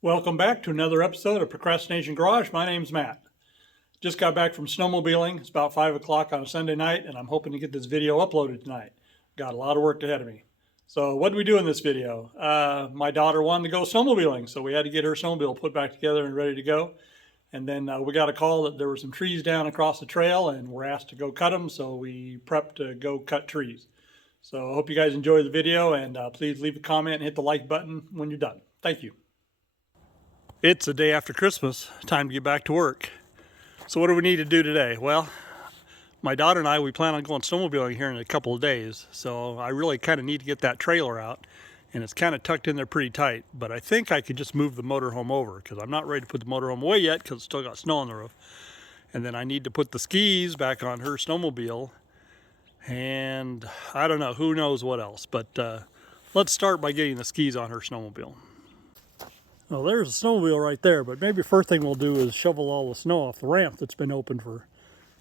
Welcome back to another episode of Procrastination Garage. My name's Matt. Just got back from snowmobiling. It's about 5 o'clock on a Sunday night, and I'm hoping to get this video uploaded tonight. Got a lot of work ahead of me. So what did we do in this video? My daughter wanted to go snowmobiling, so we had to get her snowmobile put back together and ready to go. And then we got a call that there were some trees down across the trail, and we're asked to go cut them, so we prepped to go cut trees. So I hope you guys enjoy the video, and please leave a comment and hit the like button when you're done. Thank you. It's the day after Christmas, time to get back to work. So what do we need to do today? Well, my daughter and I, we plan on going snowmobiling here in a couple of days. So I really kind of need to get that trailer out, and it's kind of tucked in there pretty tight. But I think I could just move the motorhome over because I'm not ready to put the motorhome away yet because it's still got snow on the roof. And then I need to put the skis back on her snowmobile. And I don't know, who knows what else. But let's start by getting the skis on her snowmobile. Well, there's a snowmobile right there, but maybe the first thing we'll do is shovel all the snow off the ramp that's been open for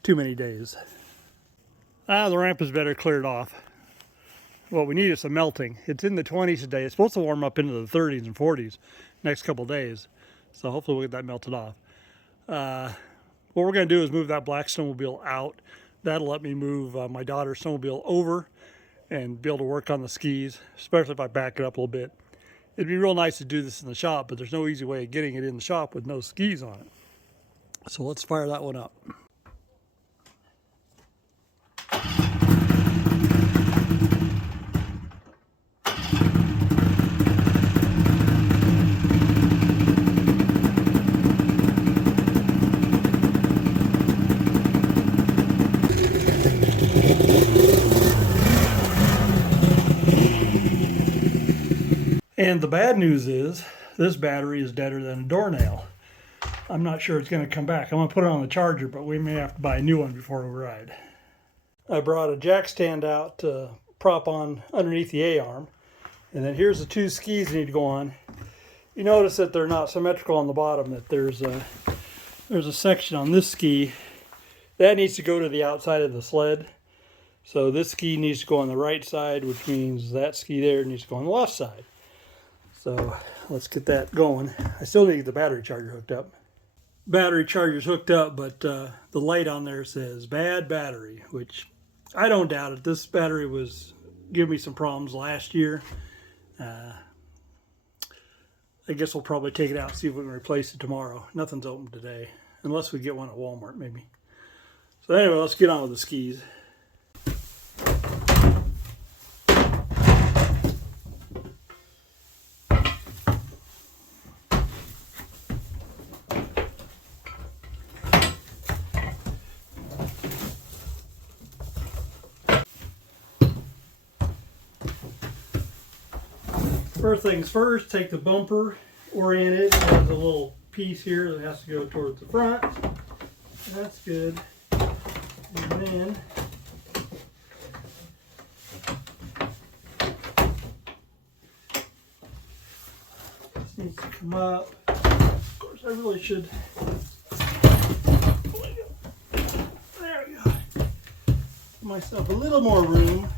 too many days. The ramp is better cleared off. What we need is some melting. It's in the 20s today. It's supposed to warm up into the 30s and 40s next couple of days. So hopefully we'll get that melted off. What we're going to do is move that black snowmobile out. That'll let me move my daughter's snowmobile over and be able to work on the skis, especially if I back it up a little bit. It'd be real nice to do this in the shop, but there's no easy way of getting it in the shop with no skis on it. So let's fire that one up. And the bad news is, this battery is deader than a doornail. I'm not sure it's going to come back. I'm going to put it on the charger, but we may have to buy a new one before we ride. I brought a jack stand out to prop on underneath the A-arm. And then here's the two skis that need to go on. You notice that they're not symmetrical on the bottom, that there's a section on this ski that needs to go to the outside of the sled. So this ski needs to go on the right side, which means that ski there needs to go on the left side. So let's get that going. I still need the battery charger hooked up. Battery charger's hooked up, but the light on there says bad battery, which I don't doubt it. This battery was giving me some problems last year. I guess we'll probably take it out and see if we can replace it tomorrow. Nothing's open today, unless we get one at Walmart maybe. So anyway, let's get on with the skis. First things first, take the bumper, orient it. There's a little piece here that has to go towards the front. That's good. And then this needs to come up. Of course, I really should. There we go. Give myself a little more room.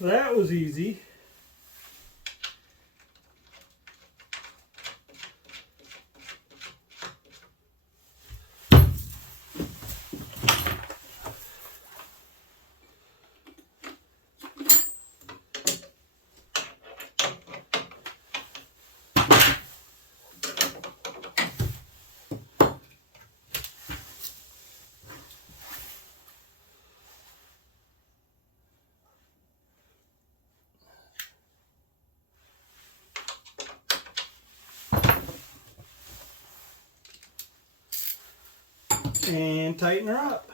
That was easy. and tighten her up.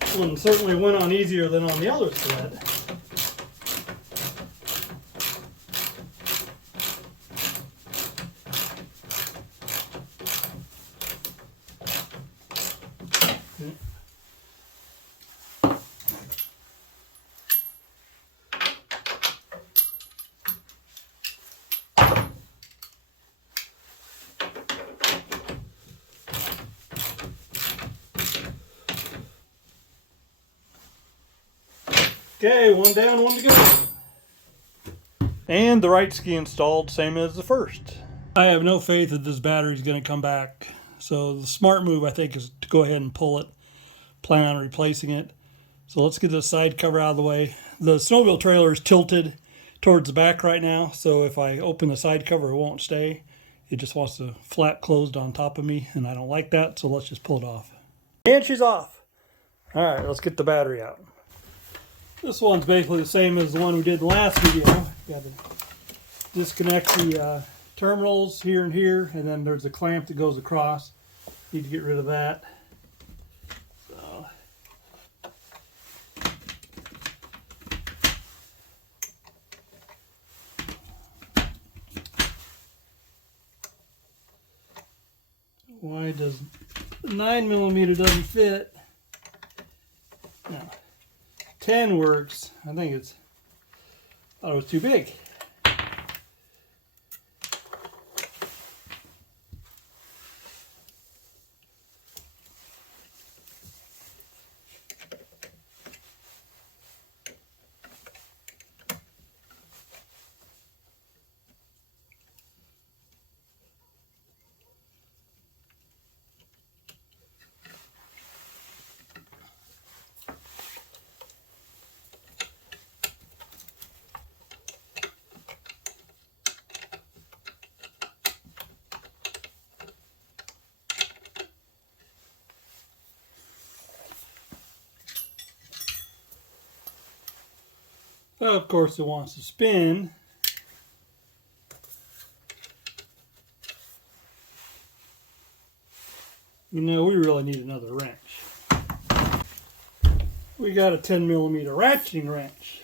This one certainly went on easier than on the other thread. Okay, one down, one to go. And the right ski installed, same as the first. I have no faith that this battery is going to come back. So the smart move, I think, is to go ahead and pull it. Plan on replacing it. So let's get the side cover out of the way. The snowmobile trailer is tilted towards the back right now. So if I open the side cover, it won't stay. It just wants to flap closed on top of me, and I don't like that. So let's just pull it off. And she's off. All right, let's get the battery out. This one's basically the same as the one we did in the last video. Got to disconnect the terminals here and here, and then there's a clamp that goes across. Need to get rid of that. So. Why does 9mm doesn't fit? No. 10 works. I think I thought it was too big. Of course, it wants to spin. You know, we really need another wrench. We got a 10mm ratcheting wrench.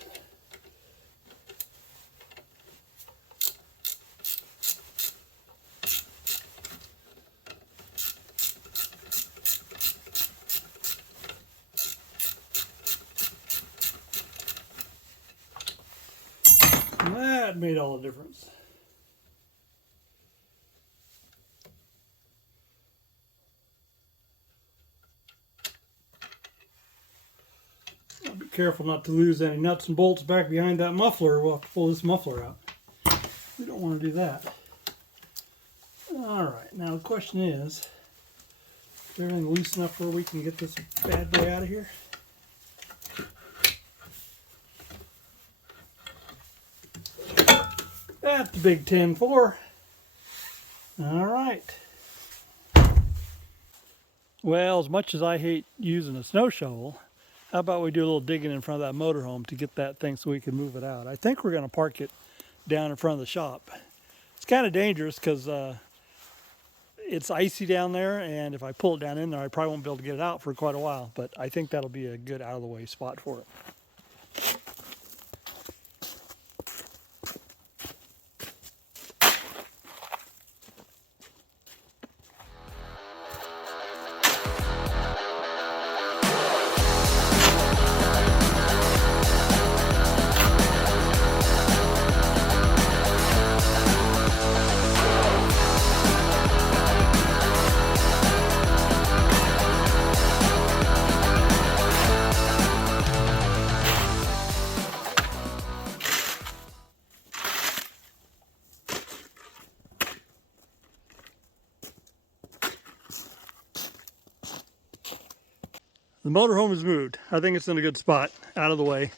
That made all the difference. I'll be careful not to lose any nuts and bolts back behind that muffler. We'll have to pull this muffler out. We don't want to do that. Alright, now the question is everything loose enough where we can get this bad boy out of here? That's the big 10-4. Alright. Well, as much as I hate using a snow shovel, how about we do a little digging in front of that motorhome to get that thing so we can move it out. I think we're going to park it down in front of the shop. It's kind of dangerous because it's icy down there, and if I pull it down in there, I probably won't be able to get it out for quite a while, but I think that'll be a good out-of-the-way spot for it. The motorhome is moved. I think it's in a good spot, out of the way.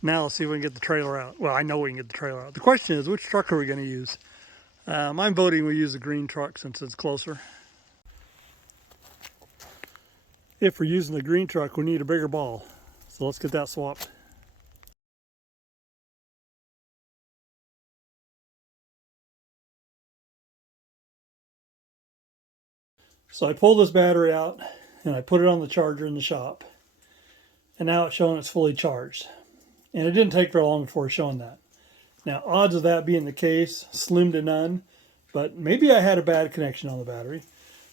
Now let's see if we can get the trailer out. Well, I know we can get the trailer out. The question is, which truck are we going to use? I'm voting we use the green truck since it's closer. If we're using the green truck, we need a bigger ball. So let's get that swapped. So I pulled this battery out and I put it on the charger in the shop. And now it's showing it's fully charged. And it didn't take very long before it's showing that. Now, odds of that being the case, slim to none. But maybe I had a bad connection on the battery.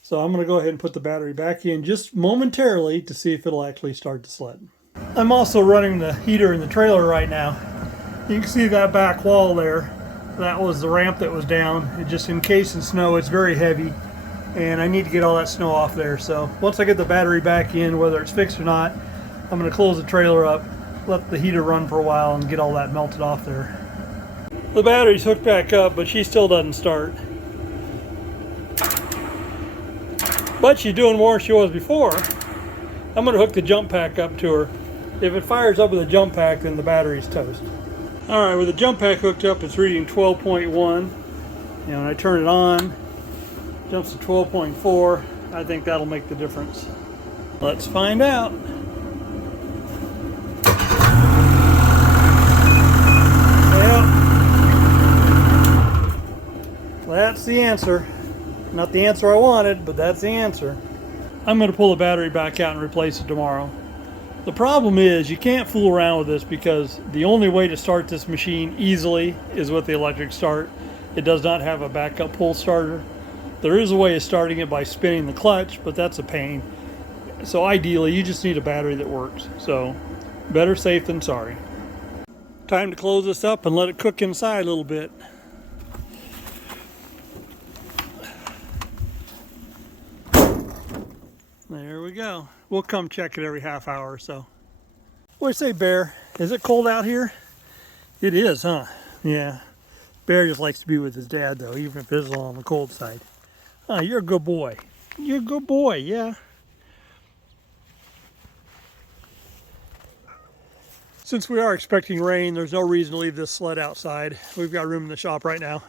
So I'm going to go ahead and put the battery back in just momentarily to see if it'll actually start the sled. I'm also running the heater in the trailer right now. You can see that back wall there. That was the ramp that was down. It just encased in snow. It's very heavy. And I need to get all that snow off there. So once I get the battery back in, whether it's fixed or not, I'm going to close the trailer up, let the heater run for a while, and get all that melted off there. The battery's hooked back up, but she still doesn't start. But she's doing more than she was before. I'm going to hook the jump pack up to her. If it fires up with a jump pack, then the battery's toast. Alright, with the jump pack hooked up, it's reading 12.1. And when I turn it on, it jumps to 12.4. I think that'll make the difference. Let's find out. That's the answer. Not the answer I wanted, but that's the answer. I'm going to pull the battery back out and replace it tomorrow. The problem is you can't fool around with this because the only way to start this machine easily is with the electric start. It does not have a backup pull starter. There is a way of starting it by spinning the clutch, but that's a pain. So ideally you just need a battery that works. So better safe than sorry. Time to close this up and let it cook inside a little bit. There we go. We'll come check it every half hour or so. What do you say, Bear? Is it cold out here? It is, huh? Yeah. Bear just likes to be with his dad, though, even if it's on the cold side. Oh, you're a good boy. You're a good boy, yeah. Since we are expecting rain, there's no reason to leave this sled outside. We've got room in the shop right now.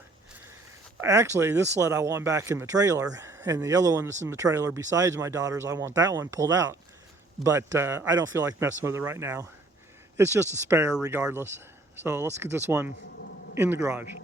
Actually, this sled I want back in the trailer, and the other one that's in the trailer besides my daughter's, I want that one pulled out. But I don't feel like messing with it right now. It's just a spare regardless. So let's get this one in the garage.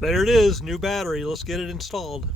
There it is, new battery. Let's get it installed.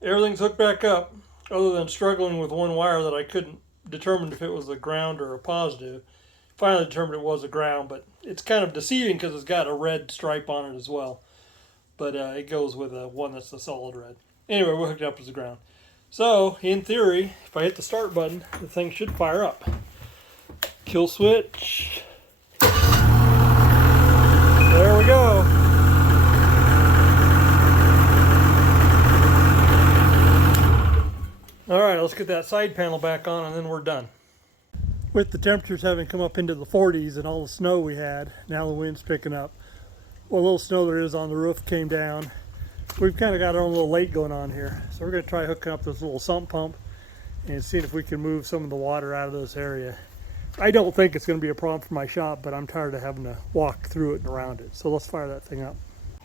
Everything's hooked back up, other than struggling with one wire that I couldn't determine if it was a ground or a positive. Finally determined it was a ground, but it's kind of deceiving because it's got a red stripe on it as well. But it goes with one that's the solid red. Anyway, we're hooked up as a ground. So, in theory, if I hit the start button, the thing should fire up. Kill switch. There we go. Alright, let's get that side panel back on and then we're done. With the temperatures having come up into the 40s and all the snow we had, now the wind's picking up. Well, a little snow there is on the roof came down. We've kind of got our own little lake going on here. So we're going to try hooking up this little sump pump and see if we can move some of the water out of this area. I don't think it's going to be a problem for my shop, but I'm tired of having to walk through it and around it. So let's fire that thing up.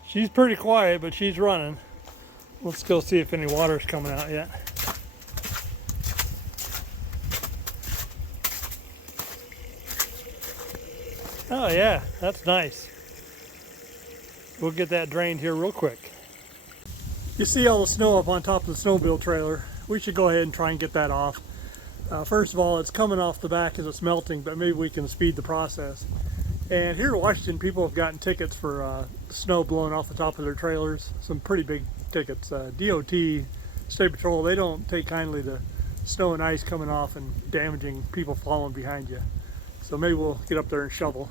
She's pretty quiet, but she's running. Let's go see if any water's coming out yet. Oh yeah, that's nice. We'll get that drained here real quick. You see all the snow up on top of the snowmobile trailer. We should go ahead and try and get that off. First of all, it's coming off the back as it's melting, but maybe we can speed the process. And here in Washington, people have gotten tickets for snow blowing off the top of their trailers. Some pretty big tickets. DOT, State Patrol, they don't take kindly to snow and ice coming off and damaging people following behind you. So maybe we'll get up there and shovel.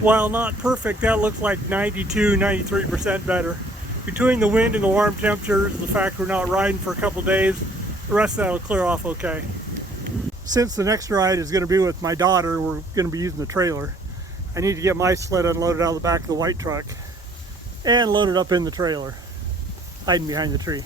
While not perfect, that looks like 92–93% better. Between the wind and the warm temperatures, the fact we're not riding for a couple days, the rest of that will clear off okay. Since the next ride is going to be with my daughter, we're going to be using the trailer. I need to get my sled unloaded out of the back of the white truck and loaded up in the trailer, hiding behind the tree.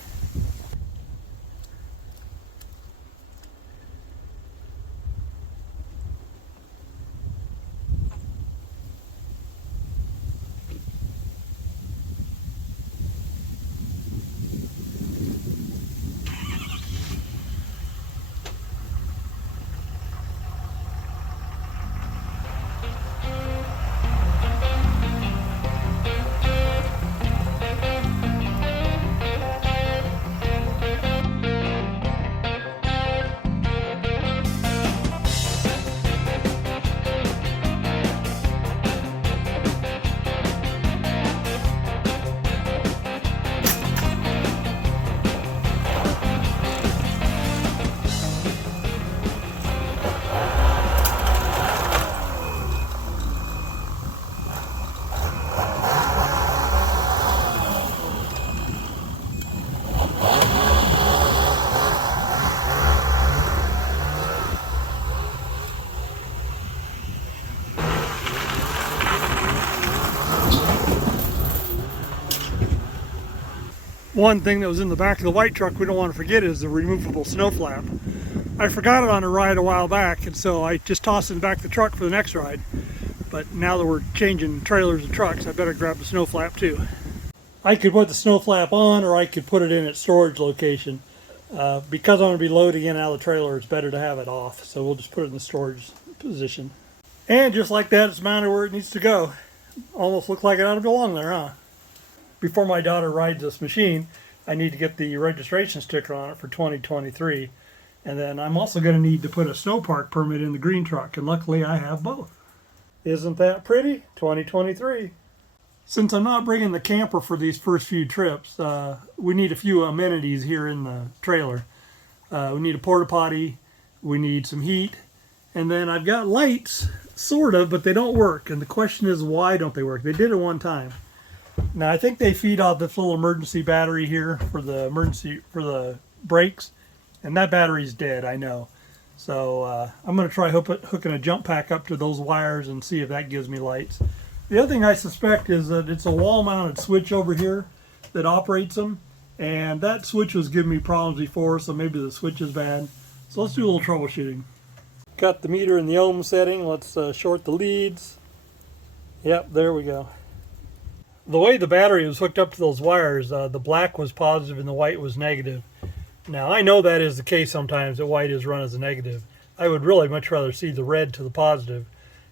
One thing that was in the back of the white truck we don't want to forget is the removable snow flap. I forgot it on a ride a while back, and so I just tossed it in the back of the truck for the next ride. But now that we're changing trailers and trucks, I better grab the snow flap too. I could put the snow flap on, or I could put it in its storage location. Because I'm going to be loading in and out of the trailer, it's better to have it off. So we'll just put it in the storage position. And just like that, it's mounted where it needs to go. Almost looks like it ought to belong there, huh? Before my daughter rides this machine, I need to get the registration sticker on it for 2023. And then I'm also going to need to put a snow park permit in the green truck, and luckily I have both. Isn't that pretty? 2023. Since I'm not bringing the camper for these first few trips, we need a few amenities here in the trailer. We need a porta potty, we need some heat, and then I've got lights, sort of, but they don't work. And the question is, why don't they work? They did it one time. Now I think they feed off this little emergency battery here for the brakes, and that battery's dead, I know. So I'm going to try hooking a jump pack up to those wires and see if that gives me lights. The other thing I suspect is that it's a wall-mounted switch over here that operates them, and that switch was giving me problems before, so maybe the switch is bad. So let's do a little troubleshooting. Got the meter in the ohm setting. Let's short the leads. Yep, there we go. The way the battery was hooked up to those wires, the black was positive and the white was negative. Now I know that is the case sometimes, that white is run as a negative. I would really much rather see the red to the positive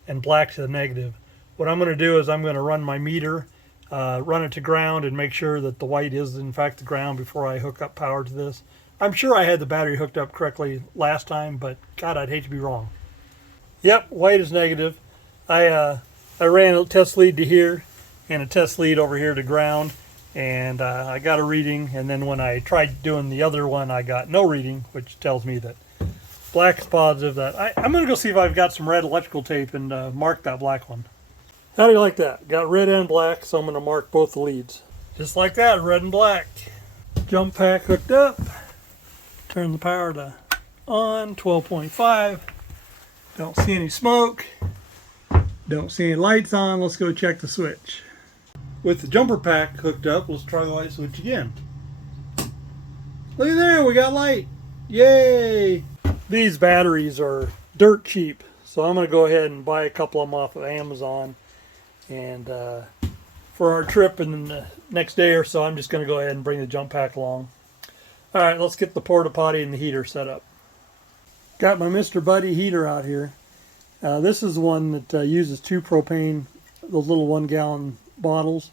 and black to the negative. What I'm going to do is I'm going to run my meter, run it to ground, and make sure that the white is in fact the ground before I hook up power to this. I'm sure I had the battery hooked up correctly last time, but God, I'd hate to be wrong. Yep, white is negative. I ran a test lead to here and a test lead over here to ground, and I got a reading, and then when I tried doing the other one I got no reading, which tells me that black is positive. I'm going to go see if I've got some red electrical tape and mark that black one. How do you like that? Got red and black, so I'm going to mark both the leads. Just like that, red and black. Jump pack hooked up. Turn the power to on, 12.5. Don't see any smoke. Don't see any lights on. Let's go check the switch. With the jumper pack hooked up, let's try the light switch again. Look at there, we got light. Yay! These batteries are dirt cheap, so I'm going to go ahead and buy a couple of them off of Amazon. And for our trip in the next day or so, I'm just going to go ahead and bring the jump pack along. All right, let's get the porta potty and the heater set up. Got my Mr. Buddy heater out here. This is one that uses 2 propane, those little 1-gallon bottles.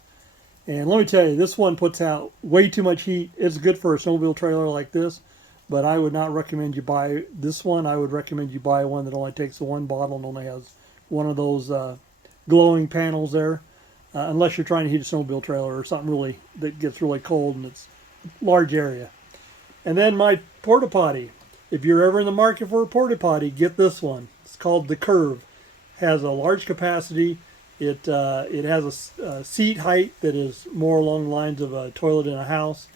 And let me tell you, this one puts out way too much heat. It's good for a snowmobile trailer like this, but I would not recommend you buy this one. I would recommend you buy one that only takes 1 bottle and only has one of those glowing panels there, unless you're trying to heat a snowmobile trailer or something really that gets really cold and it's a large area. And then my porta potty. If you're ever in the market for a porta potty, get this one. It's called the Curve. Has a large capacity. It has a seat height that is more along the lines of a toilet in a house,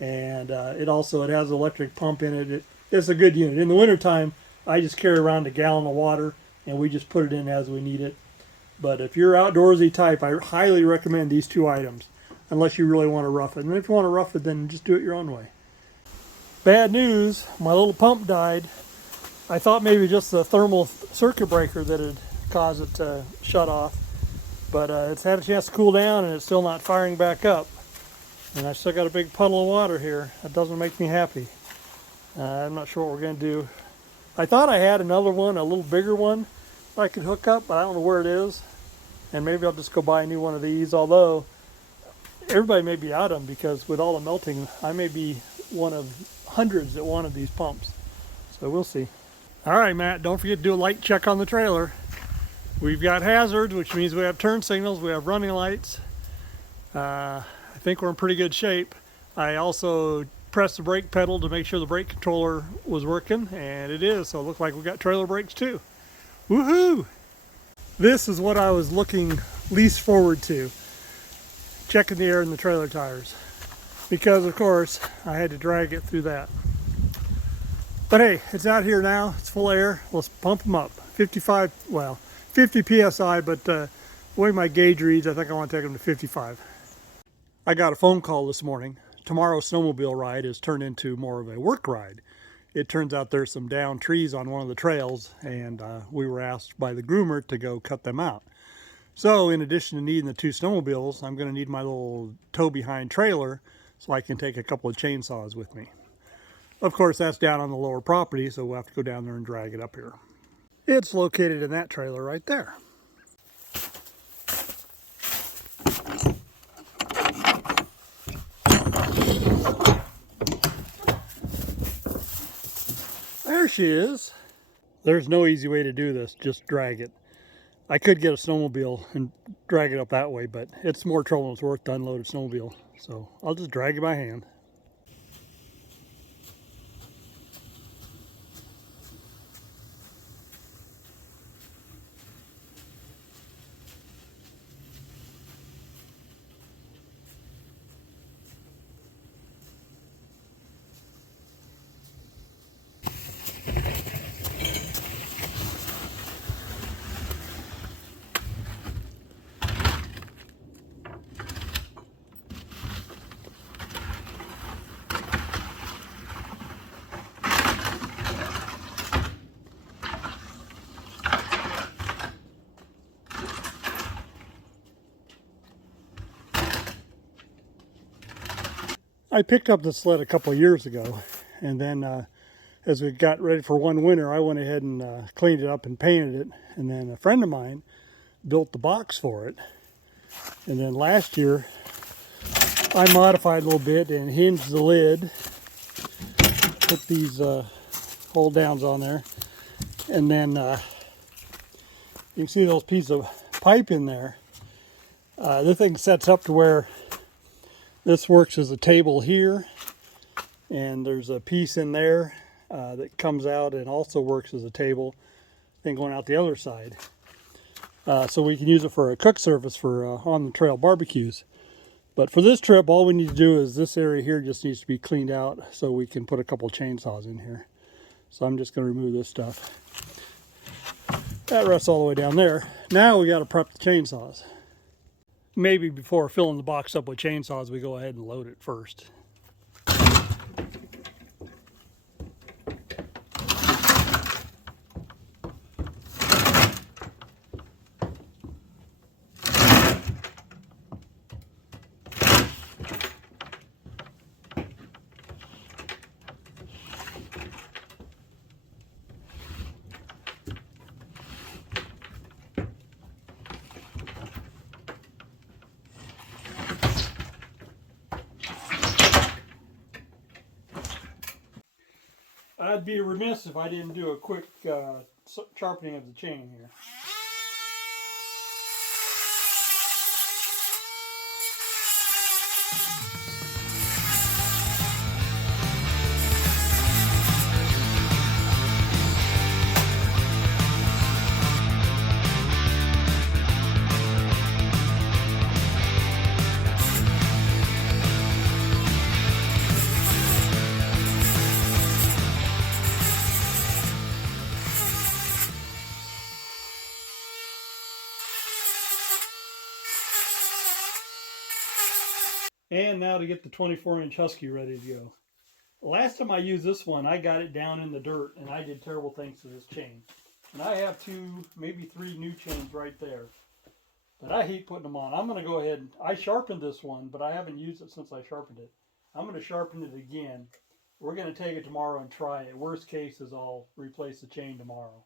and it has an electric pump in it. It's a good unit. In the wintertime, I just carry around a gallon of water, and we just put it in as we need it. But if you're outdoorsy type, I highly recommend these 2 items, unless you really want to rough it. And if you want to rough it, then just do it your own way. Bad news, my little pump died. I thought maybe just the thermal circuit breaker that had caused it to shut off. But it's had a chance to cool down and it's still not firing back up. And I still got a big puddle of water here. That doesn't make me happy. I'm not sure what we're going to do. I thought I had another one, a little bigger one I could hook up, but I don't know where it is. And maybe I'll just go buy a new one of these, although everybody may be out of them because with all the melting, I may be one of hundreds that wanted these pumps. So we'll see. All right, Matt, don't forget to do a light check on the trailer. We've got hazards, which means we have turn signals, we have running lights. I think we're in pretty good shape. I also pressed the brake pedal to make sure the brake controller was working, and it is, so it looks like we got trailer brakes too. Woohoo! This is what I was looking least forward to, checking the air in the trailer tires. Because, of course, I had to drag it through that. But hey, it's out here now, it's full of air, let's pump them up. 50 PSI, but the way my gauge reads, I think I want to take them to 55. I got a phone call this morning. Tomorrow's snowmobile ride has turned into more of a work ride. It turns out there's some downed trees on one of the trails, and we were asked by the groomer to go cut them out. So in addition to needing the 2 snowmobiles, I'm going to need my little tow-behind trailer so I can take a couple of chainsaws with me. Of course, that's down on the lower property, so we'll have to go down there and drag it up here. It's located in that trailer right there. There she is. There's no easy way to do this, just drag it. I could get a snowmobile and drag it up that way, but it's more trouble than it's worth to unload a snowmobile. So I'll just drag it by hand. I picked up this sled a couple of years ago, and then as we got ready for one winter, I went ahead and cleaned it up and painted it. And then a friend of mine built the box for it. And then last year, I modified a little bit and hinged the lid, put these hold downs on there, and then you can see those pieces of pipe in there. This thing sets up to where this works as a table here, and there's a piece in there that comes out and also works as a table, then going out the other side. So we can use it for a cook surface for on the trail barbecues. But for this trip, all we need to do is this area here just needs to be cleaned out so we can put a couple chainsaws in here. So I'm just going to remove this stuff. That rests all the way down there. Now we got to prep the chainsaws. Maybe before filling the box up with chainsaws, we go ahead and load it first. I'd be remiss if I didn't do a quick sharpening of the chain here. And now to get the 24-inch Husky ready to go. Last time I used this one, I got it down in the dirt, and I did terrible things to this chain. And I have 2, maybe 3 new chains right there. But I hate putting them on. I'm going to go ahead and, I sharpened this one, but I haven't used it since I sharpened it. I'm going to sharpen it again. We're going to take it tomorrow and try it. Worst case is I'll replace the chain tomorrow.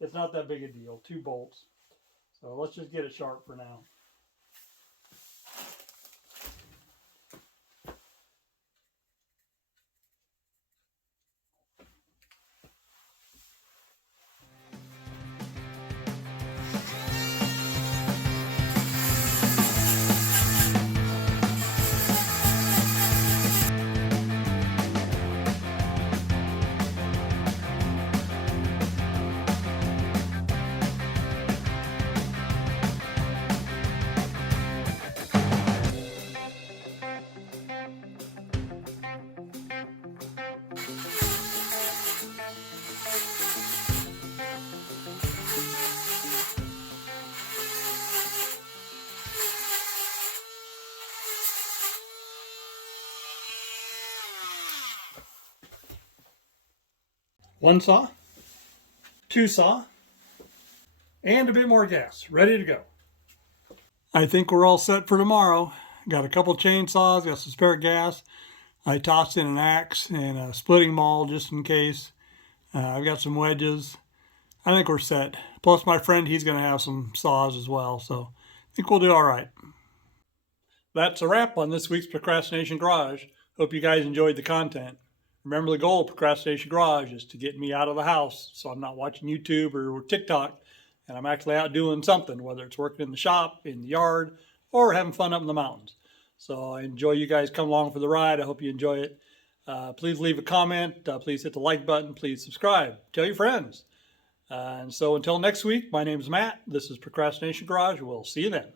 It's not that big a deal, 2 bolts. So let's just get it sharp for now. One saw, 2 saw, and a bit more gas, ready to go. I think we're all set for tomorrow. Got a couple chainsaws, got some spare gas. I tossed in an axe and a splitting maul just in case. I've got some wedges. I think we're set. Plus my friend, he's going to have some saws as well, so I think we'll do all right. That's a wrap on this week's Procrastination Garage. Hope you guys enjoyed the content. Remember, the goal of Procrastination Garage is to get me out of the house so I'm not watching YouTube or TikTok and I'm actually out doing something, whether it's working in the shop, in the yard, or having fun up in the mountains. So I enjoy you guys come along for the ride. I hope you enjoy it. Please leave a comment. Please hit the like button. Please subscribe. Tell your friends. And so until next week, my name is Matt. This is Procrastination Garage. We'll see you then.